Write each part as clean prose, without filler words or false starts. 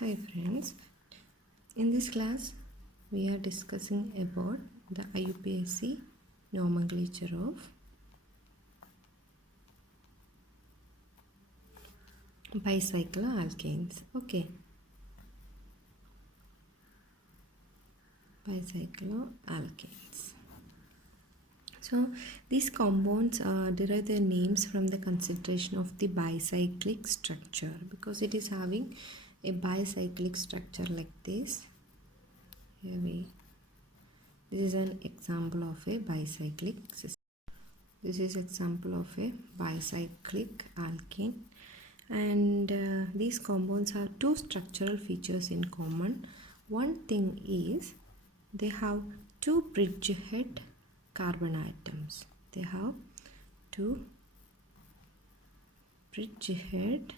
Hi friends, in this class we are discussing about the IUPAC nomenclature of bicycloalkanes. Okay, bicycloalkanes. So these compounds derive their names from the consideration of the bicyclic structure because it is having a bicyclic structure like this. This is an example of a bicyclic system. This is example of a bicyclic alkane, and these compounds have two structural features in common. One thing is they have two bridgehead carbon atoms. They have two bridgehead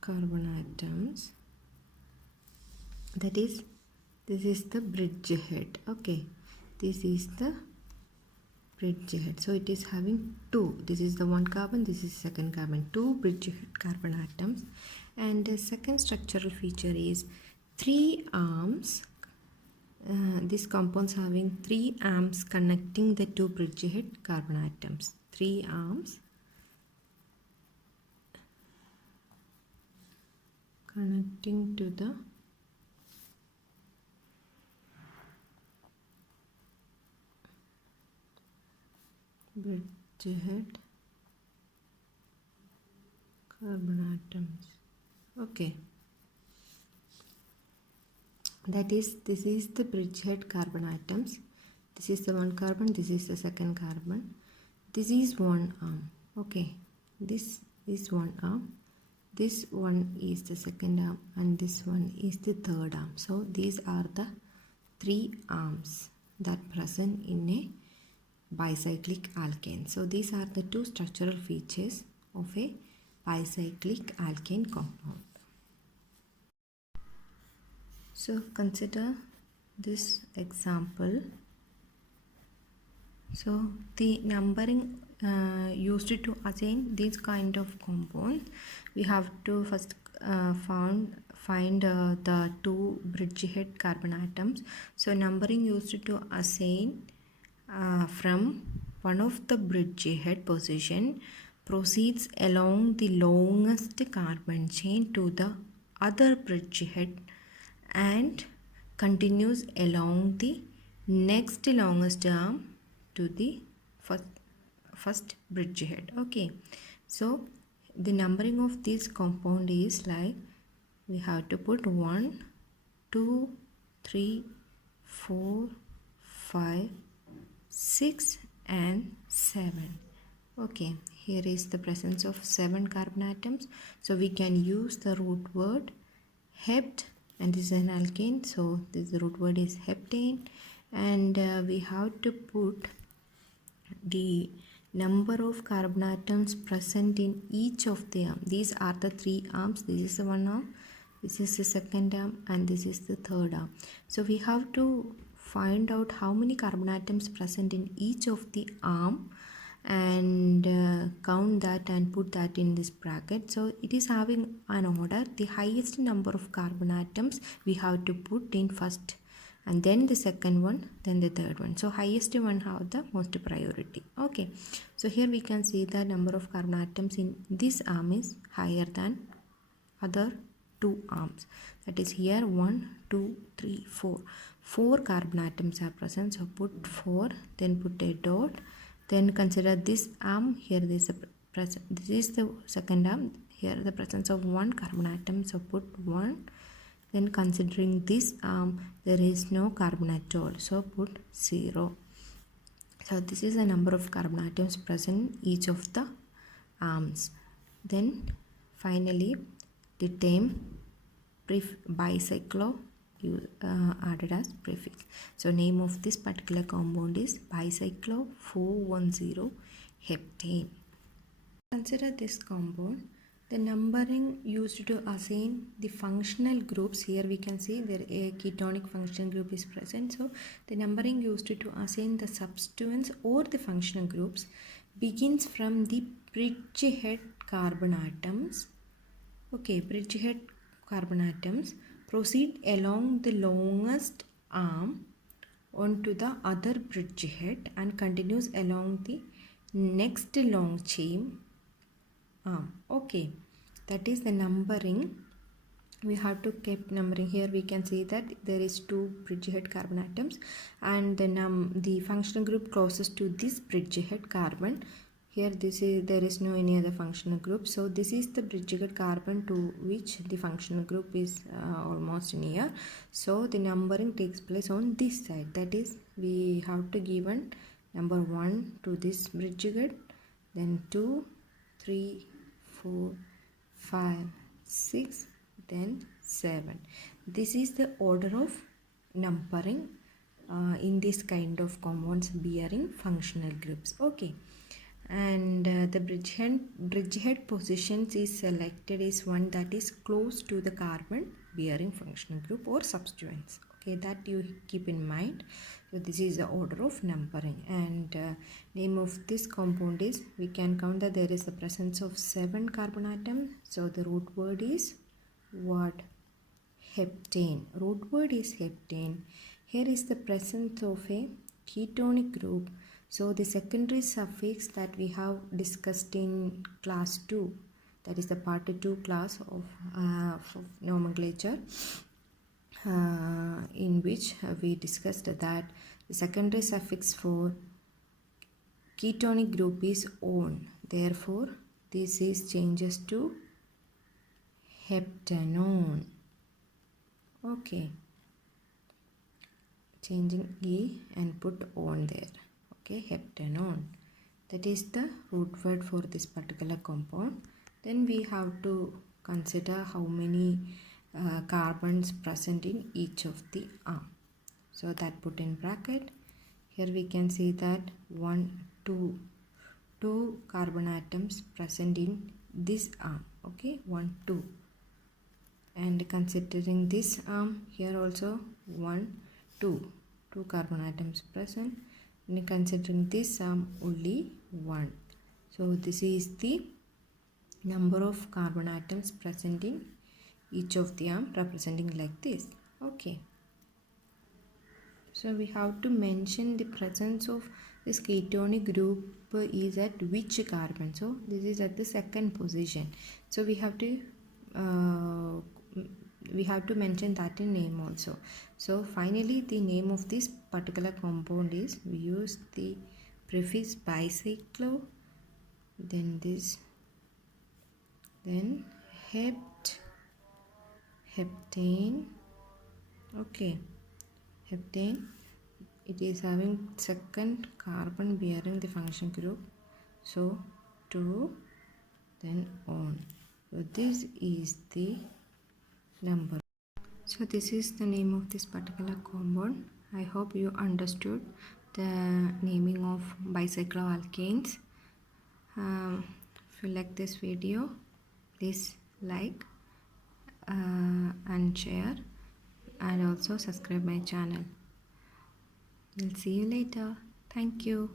carbon atoms. That is, this is the bridgehead. Okay, this is the bridgehead. So it is having two. This is the one carbon, this is second carbon, two bridgehead carbon atoms. And the second structural feature is three arms. This compounds having three arms connecting the two bridgehead carbon atoms. Three arms connecting to the bridgehead carbon atoms. Okay, that is, this is the bridgehead carbon atoms. This is the one carbon, this is the second carbon, this is one arm. Okay, this is one arm, this one is the second arm, and this one is the third arm. So these are the three arms that present in a bicyclic alkane. So these are the two structural features of a bicyclic alkane compound. So consider this example. So the numbering used to assign these kind of compounds, we have to first find the two bridgehead carbon atoms. So numbering used to assign from one of the bridgehead position proceeds along the longest carbon chain to the other bridgehead and continues along the next longest arm to the first bridgehead. Okay, so the numbering of this compound is like, we have to put 1 2 3 4 5 6 and 7. Okay, here is the presence of 7 carbon atoms, so we can use the root word hept, and this is an alkane, so this root word is heptane, and we have to put the number of carbon atoms present in each of the arms. These are the three arms. This is the one arm, this is the second arm, and this is the third arm. So we have to find out how many carbon atoms present in each of the arm and count that and put that in this bracket. So it is having an order. The highest number of carbon atoms we have to put in first, and then the second one, then the third one. So highest one have the most priority. Okay, so here we can see the number of carbon atoms in this arm is higher than other two arms. That is, here 1 2 3 4 carbon atoms are present, so put 4, then put a dot, then consider this arm. Here this is the second arm, here the presence of 1 carbon atom, so put 1. Then considering this arm, there is no carbon at all, so put 0. So this is the number of carbon atoms present in each of the arms. Then finally the term bicyclo added as prefix. So name of this particular compound is bicyclo 410 heptane. Consider this compound. The numbering used to assign the functional groups, here we can see there a ketonic functional group is present. So the numbering used to assign the substituents or the functional groups begins from the bridgehead carbon atoms Okay, bridgehead carbon atoms proceed along the longest arm onto the other bridgehead and continues along the next long chain arm. Okay, that is the numbering. We have to keep numbering. Here we can see that there is 2 bridgehead carbon atoms and the functional group closest to this bridgehead carbon. Here there is no any other functional group, so this is the bridgehead carbon to which the functional group is almost near. So the numbering takes place on this side, that is we have to given number 1 to this bridgehead, then 2, 3, 4, 5, 6, then 7. This is the order of numbering in this kind of compounds bearing functional groups. Okay, and the bridgehead positions is selected is one that is close to the carbon bearing functional group or substituents. Okay, that you keep in mind. So this is the order of numbering, and name of this compound is, we can count that there is the presence of 7 carbon atoms. So the root word is what? Heptane. Root word is heptane. Here is the presence of a ketonic group. So the secondary suffix that we have discussed in class 2, that is the part 2 class of nomenclature, in which we discussed that the secondary suffix for ketonic group is -one. Therefore, this is changes to heptanone. Okay, changing E and put on there. Okay, heptanone. That is the root word for this particular compound. Then we have to consider how many carbons present in each of the arm. So that put in bracket. Here we can see that 2 carbon atoms present in this arm. Okay, 1, 2. And considering this arm, here also 1, 2 carbon atoms present. And considering this arm, only 1. So this is the number of carbon atoms present in each of the arm, representing like this. Okay, so we have to mention the presence of this ketonic group is at which carbon. So this is at the second position, so we have to mention that in name also. So finally, the name of this particular compound is, we use the prefix bicyclo, then this, then heptane. Okay, heptane, it is having second carbon bearing the function group, so 2, then on. So this is the number. So this is the name of this particular compound. I hope you understood the naming of bicycloalkanes. If you like this video, please like and share, and also subscribe my channel. We'll see you later. Thank you.